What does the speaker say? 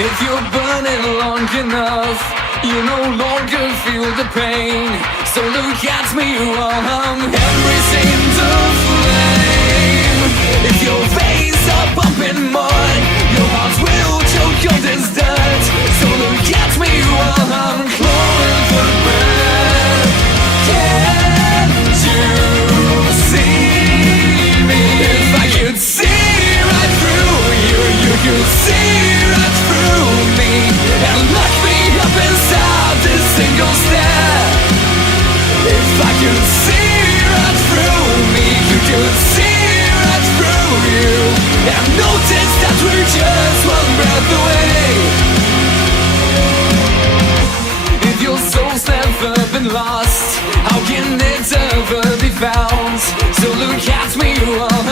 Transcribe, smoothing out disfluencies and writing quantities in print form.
If you're burning long enough, you no longer feel the pain. So look at me while I'm every single flame. If your veins are pumping mud, your heart will choke on this dirt. So look at me while I'm clawing for breath. Can't you see me? If I could see right through you, you could see right through me and lock me up inside this single stare. If I could see right through me, you could see right through you and notice that we're just one breath away. If your soul's never been lost, how can it ever be found? So look at me while